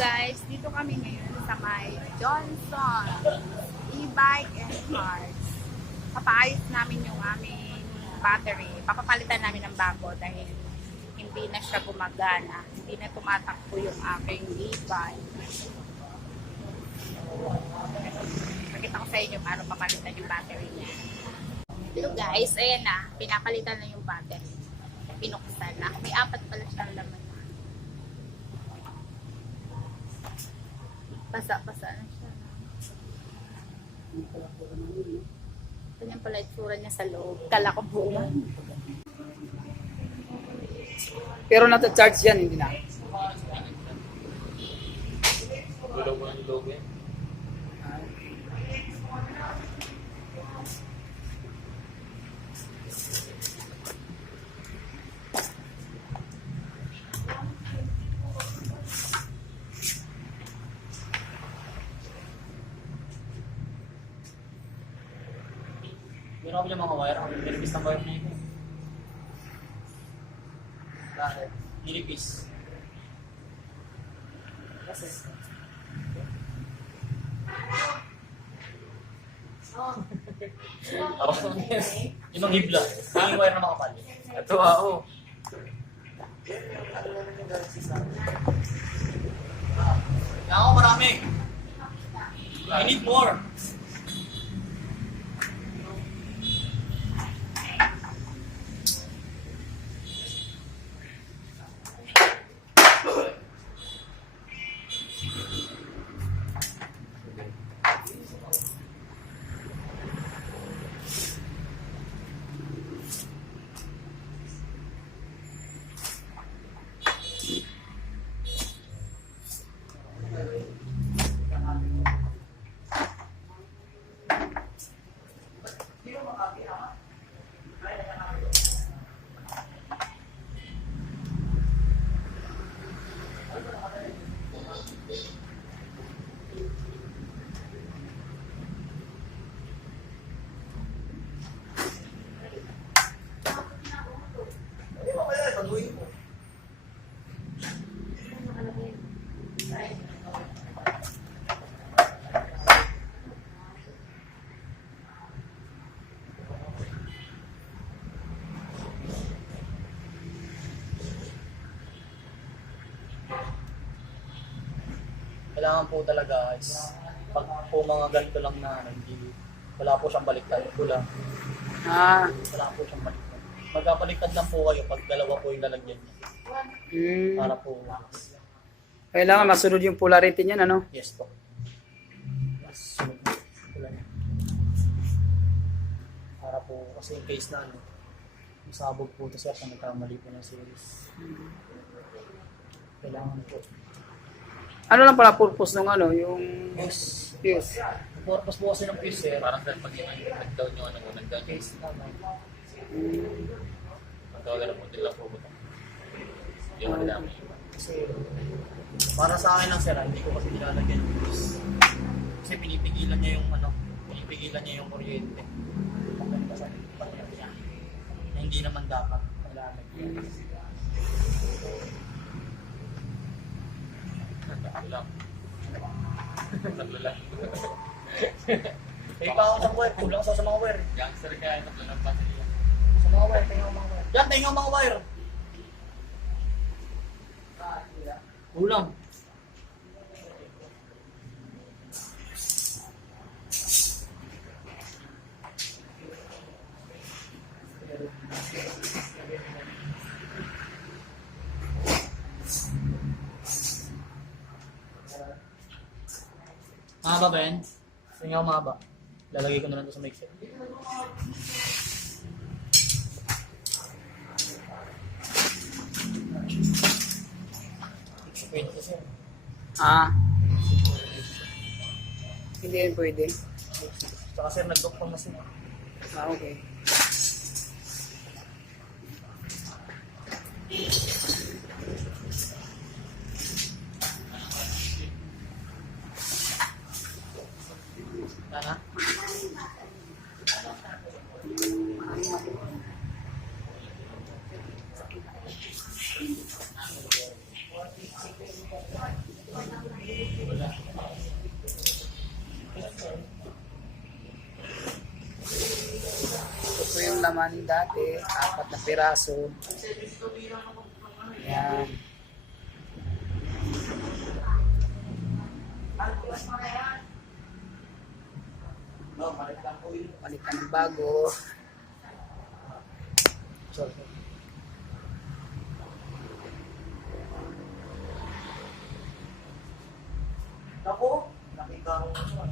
Guys, dito kami ngayon sa may Johnson e-bike and cars. Papaayos namin yung aming battery. Papapalitan namin ng bago dahil hindi na siya gumagana. Hindi na tumatakbo yung aking e-bike. Pakita ko sa inyo paano papalitan yung battery niya. Dito guys, ayan na. Pinapalitan na yung battery. Pinuksan na. May 4 pala siyang laman. Basa-basa na siya. Ganyan pala itsura niya sa loob. Kala ko buwan. Pero nata-charge yan, hindi na. Gulaw mo ng logo yan. Meron ako yung mga wire. Ang nilipis ng wire na ito. Bakit? Nilipis. Kasi? Ako sa mga yes. Yung mga hibla. Yung wire na makapal. Ito ako. Kaya ako marami. I need more. Kailangan po talaga guys, pag po mga ganito lang na hindi, wala po siyang baliktad. Wala po siyang baliktad. Magkabaliktad lang po kayo pag dalawa po yung lalagyan niya. Para po, Kailangan masunod yung polarity niyan, ano? yes po. Mas sunod po lang. Para po, kasi in case na ano, masabog po ito siya kung nagkamali po ng series. Kailangan po. Ano lang pala purpose ng ano, yung Yes. fuse? Ang purpose po kasi ng fuse eh, Parang sa pag nag-down yung ano mo, nag-down yung case naman. pagkawalan mo, din lang po ito. Yung kailangan. Kasi para sa akin lang sir, hindi ko kasi nilalagyan yung fuse. Kasi pinipigilan niya yung ano, pinipigilan niya yung kuryente. Maganda sa pagkakit niya. Na hindi naman dapat nilalagyan. Lang. Tatlo lang. Ikaw ako sa wire, kulang sa mga wire. Gangster kaya, tatlo lang pa sila. Sa mga wire, tingnan mo mga wire. Yan, tingnan mo mga wire. Kulang. Mahaba ba yan? Tingnan mo mahaba. Lalagay ko na lang ito sa mixer. Pwede kasi. Hindi yun pwede. Saka sir, nag-dock pang masin. Okay. Tana? Ito po yung laman dati, 4 na piraso. Ayan. Palit ka ng bago. Sorry. Ako, nakita ko siya.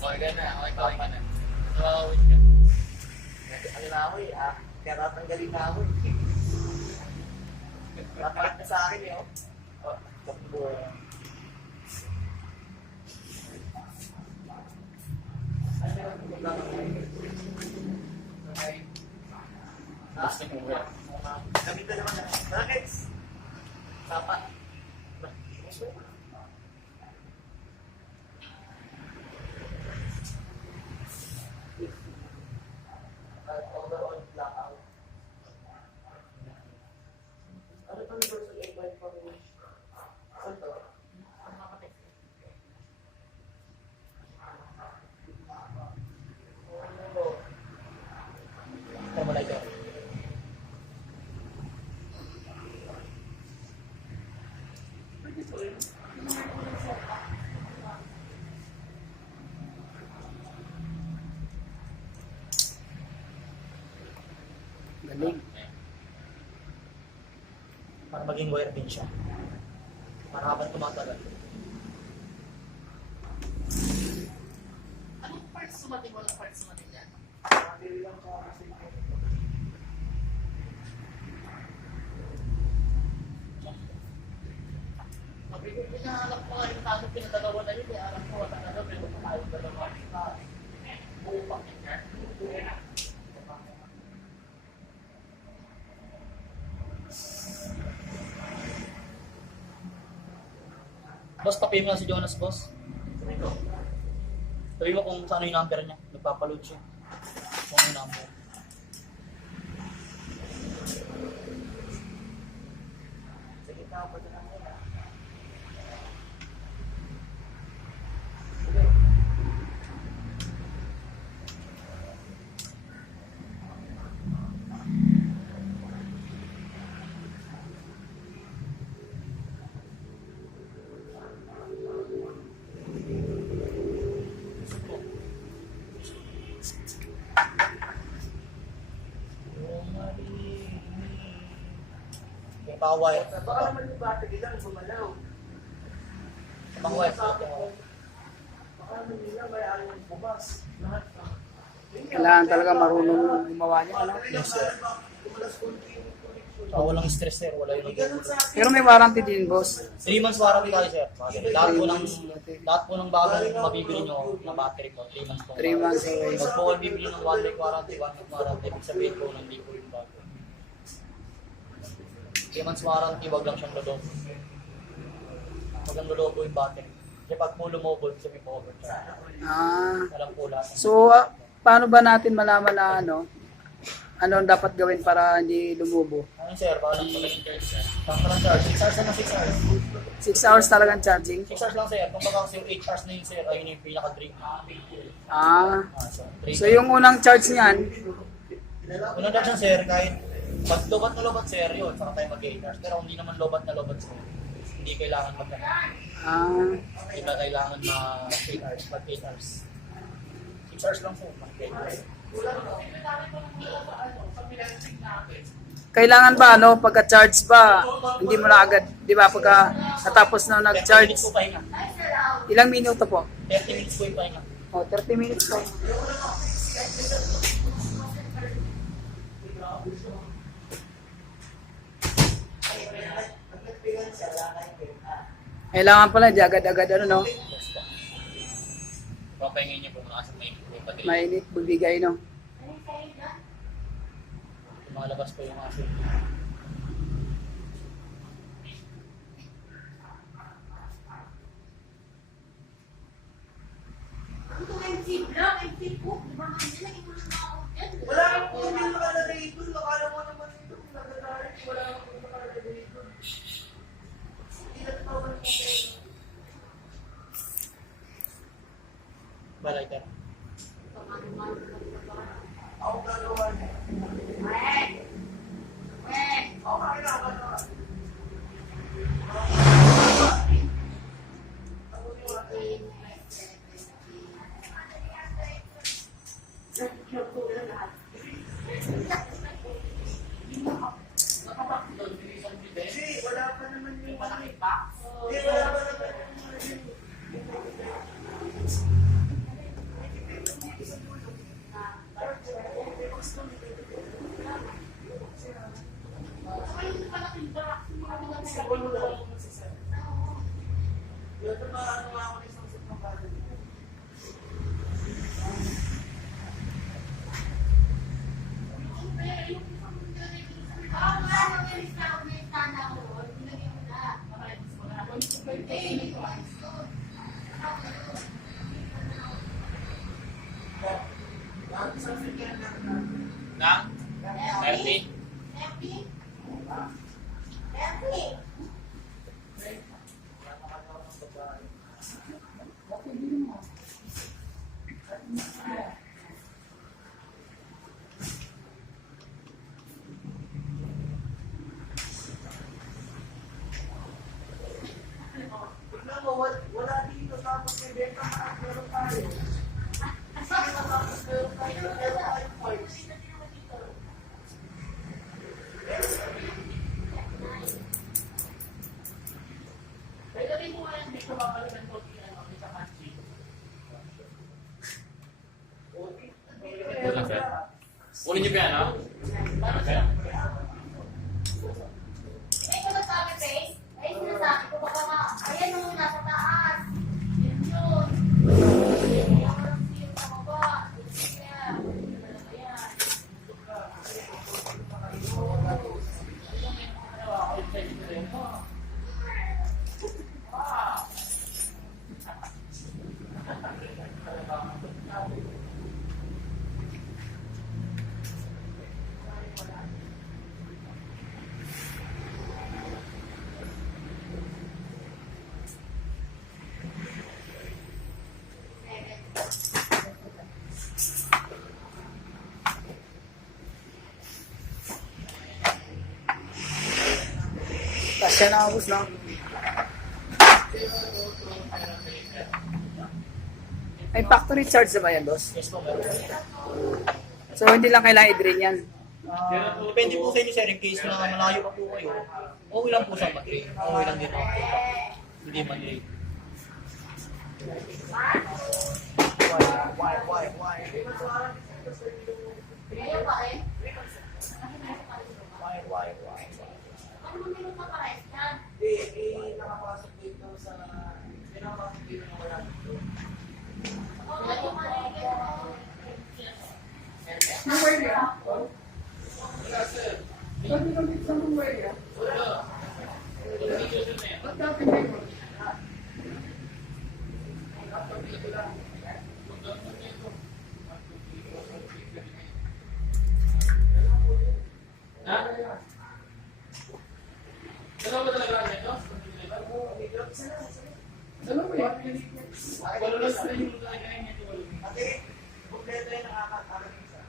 Okay ka na, okay ka na. Nawawin ka. Ano na ako eh, kaya tatanggalin na ako eh. Napalit na sa akin eh, oh. Takbo. Gusto mo ba? Gamitan naman na. Bakit? Sapa. Overall blackout. Ano to yung versus 8.4 inch? Ano to? Thermolighter. Galing. Para maging wire din siya. Para habang tumatagal. Anong parts sumating? Walang parts sumating yan? Pinahanap ko nga yung tao pinadalawa na yun. Alam ko wala na pero tayo dalawa. Buong pakit yan. Boss, tapihin mo lang si Jonas, boss. Sabi mo kung saan yung number niya. Nagpapaload siya. Kung yung number. Sige, tao pa dyan ako. Yung bawal. Baka naman yung battery lang, gumalaw. Ibang wire. Baka naman nila may ayaw bumas. Lahat pa. Kailangan talaga marunong gumawa niya. Ano? Yes, sir. Kumalas konti yung connection. Walang stress, sir. Wala yung Ganun sa akin. Pero may warranty din, boss. 3 months warranty tayo, sir. Lahat po ng bagong mabibili nyo na battery po. 3 months po. 3 months away. Pag po kayo bibili ng 1 week warranty, 1 week warranty, ibig sabihin po ng lipo yung bago. 3 months warranty, wag lang siyang lodobo. Wag lang lodobo yung battery. Kasi pag po lumobol, sabi po overcharge. Walang po lahat. So, paano ba natin malaman na ano ang dapat gawin para hindi lumubo? Ano sir, parang po lang charge, sir. Parang charge, 6 hours na 6 hours. 6 hours talagang charging? 6 hours lang, sir. Kung baka kasi yung 8 hours na yun, sir, ayun yung pinaka-drink. So yung unang charge niyan, Unang charge ng sir, kahit pag lobat na lobat, sir, yun, saka tayo mag-8 hours. Pero kung hindi naman lobat na lobat, sir, hindi kailangan hindi ba kailangan ma-8 hours, mag 8 hours. 6 hours lang, sir, mag 8 hours. kailangan ba pagka-charge ba, hindi mo na agad, di ba, pagka natapos na 30 nag-charge, minutes po pahinga. ilang minuto po? 30 minutes po yung pahinga. 30 minutes po. Kailangan pala, di agad-agad no? Yes po. Papahingin niyo po mga may battery. Mainit, bibigay, no? Mga labas po yung asin. Seed lang, yung seed po. Di ba nga nila, yung mga nakakot yan. Wala akong hindi nakalagay doon. Akala mo naman ito. Nagdadarin. Wala akong nakalagay doon. Hindi na tawag mo kayo. Balay ka. Ako gagawa niya. Ako kakailangan na. Ako yung ating Hindi, wala pa naman yung malaki pa. Hindi, wala pa naman yung Nang? 30? Tignan mo, wala dito tapos may benta na meron tayo. Tapos meron tayong parts. Pwede rin mo nga dito babalikan ko sa kanji. Unin niyo ba yan, ha? Ay, ko nagsabi, Grace. Ay, sinasabi ko baka ayan o, nasa taas. Yun yun. Ayan mo lang siya sa baba. Kaya, ayan. Kasya na ako, no? May factory charge na ba yan, boss? Yes po, meron. So, hindi lang kailangan i-drain yan. Depende po sa inyo, sir, in case na malayo pa po kayo. Okay lang po sa mag-drain. Okay lang din ako. Hindi mag-drain. Why? Ayan pa eh. Why? Ano mo nilo pa pares yan? Hindi, nakapasok dito sa... Pinapasok dito na wala dito. Oo, yung maligay mo. Nung area? Sabi ko dito sa nung area? Ba't dati may mo? Dalawa ba talaga namin ito? Alam mo yan? Walo lang sa inyo. Ate, kompleto yung nakakatalang isa.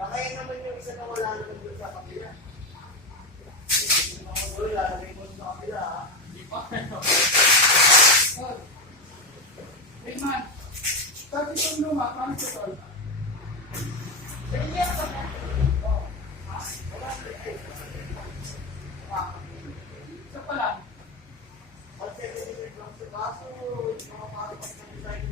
Baka yun naman yung isa na wala naman doon sa kapila. Wala, lalagay mo sa kapila, ha? Hey man, sabi ko luma, kami ko tol. Isa pa lang. Kaso, nakapasok sa design.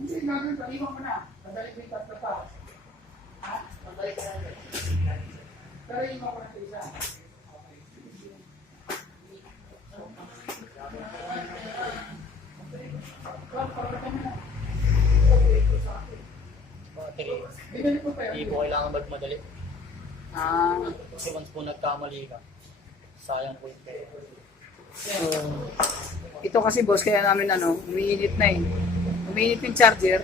Hindi, gagawin ko. Iwan ko na. Madali ko yung tatlo pa. Ha? Pabalik ka lang. Pero iwan ko na sa isa. Battery. Binali ko pa Hindi yun. po kailangan magmadali. Ah, Kasi once po nagkamali ka, sayang po yung pera. So, ito kasi boss, kaya namin umiinit na eh. Umiinit yung charger.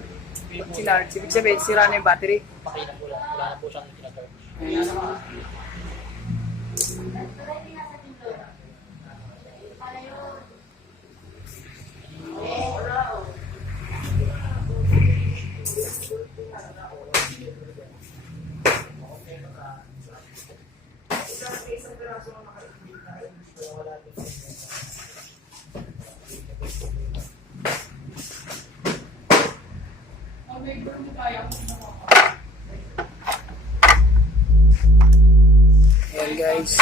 Pag sinarge, ibig sabihin, sira na yung battery. Pakina po lang. Wala na po siyang ginagawa. Ayan. Ayan guys.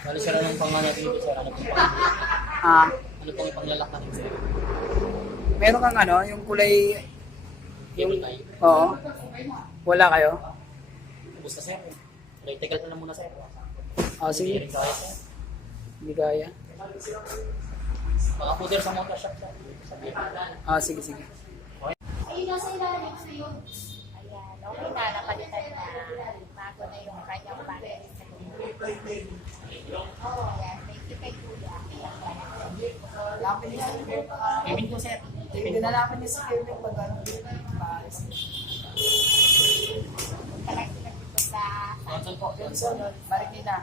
Bali sir, anong pangalan dito sir? Ano pong pang- Ah, ano pong ipanglalak natin sir? meron kang yung kulay, Cable tie. oo. Wala kayo? Basta sir. Electrical na lang muna sir. Ah, Hindi sige. rin kaya sir. Hindi kaya. Mga puder sa motor shop sir. Sabi. Ah, sige, sige. Ayun, nasa ilalim ko yun. Ayan, okay na, napalitan na. Bago na yung kanyang battery sa loob. Ayan, thank you kay Kuya. Lapin niya si Kevin. Gaming po sir. Pinalapin niya si Kevin pag paalis. Punta lang sila dito sa Console po. Johnson, Marikina.